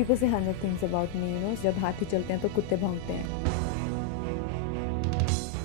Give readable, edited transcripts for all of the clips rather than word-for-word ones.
People say 100 things about me, you know. जब हाथी चलते हैं तो कुत्ते भौंकते हैं.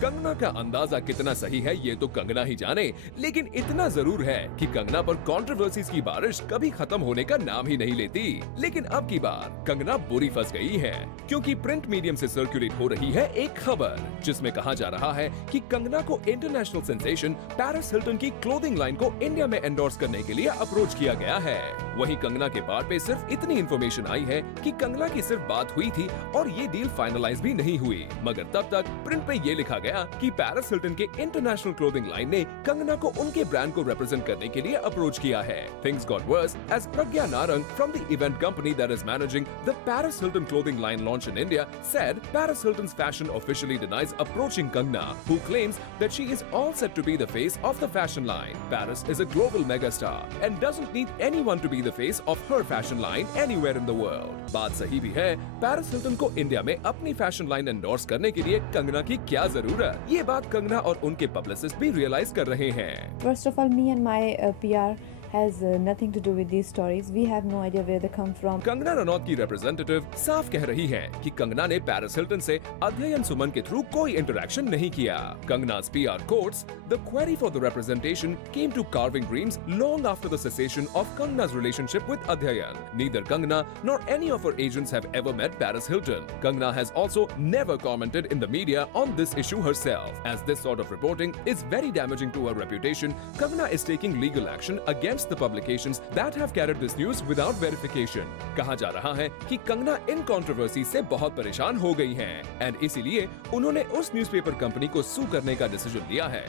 कंगना का अंदाजा कितना सही है ये तो कंगना ही जाने, लेकिन इतना जरूर है कि कंगना पर कंट्रोवर्सीज की बारिश कभी खत्म होने का नाम ही नहीं लेती। लेकिन अब की बार कंगना बुरी फंस गई है, क्योंकि प्रिंट मीडियम से सर्कुलेट हो रही है एक खबर जिसमें कहा जा रहा है कि कंगना को इंटरनेशनल सेंसेशन पेरिस हिल्टन की क्लोथिंग लाइन को इंडिया में एंडोर्स करने के लिए अप्रोच किया गया है। वहीं कंगना के पार पे सिर्फ इतनी इन्फॉर्मेशन आई है कि कंगना की सिर्फ बात हुई थी और ये डील फाइनलाइज भी नहीं हुई, मगर तब तक प्रिंट पे ये लिखा गया कि पेरिस हिल्टन के इंटरनेशनल क्लोथिंग लाइन ने कंगना को उनके ब्रांड को रिप्रेजेंट करने के लिए अप्रोच किया है। Things got worse as Pragya Narang from the event company that is managing the Paris Hilton clothing line launch in India said Paris Hilton's fashion officially denies approaching Kangana, who claims that she is all set to be the face of the fashion line. Paris is a global megastar and doesn't need anyone to be the face of her fashion line anywhere in the world. बात सही भी है, Paris Hilton को India में अपनी fashion line endorse करने के लिए कंगना की क्या जरूरत? ये बात कंगना और उनके पब्लिसिस्ट भी रियलाइज कर रहे हैं। First of all, me and my PR has nothing to do with these stories. We have no idea where they come from. Kangana Ranaut की रिप्रेजेंटेटिव साफ कह रही है कि कंगना ने पेरिस हिल्टन से अध्ययन सुमन के थ्रू कोई इंटरेक्शन नहीं किया। कंगना's PR quotes, "The query for the representation came to Carving Dreams long after the cessation of Kangna's relationship with Adhyayan. Neither Kangna nor any of her agents have ever met Paris Hilton. Kangna has also never commented in the media on this issue herself. As this sort of reporting is very damaging to her reputation, Kangna is taking legal action against the publications that have carried this news without verification." कहा जा रहा है कि कंगना इन controversy से बहुत परेशान हो गई हैं एंड इसीलिए उन्होंने उस न्यूज़पेपर कंपनी को सू करने का डिसीजन लिया है।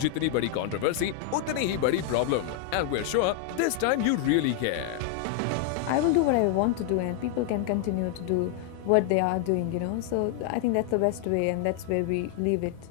जितनी बड़ी कंट्रोवर्सी उतनी ही बड़ी problem and we are sure this time you really care. I will do what I want to do, and people can continue to do what they are doing, you know. So I think that's the best way, and that's where we leave it.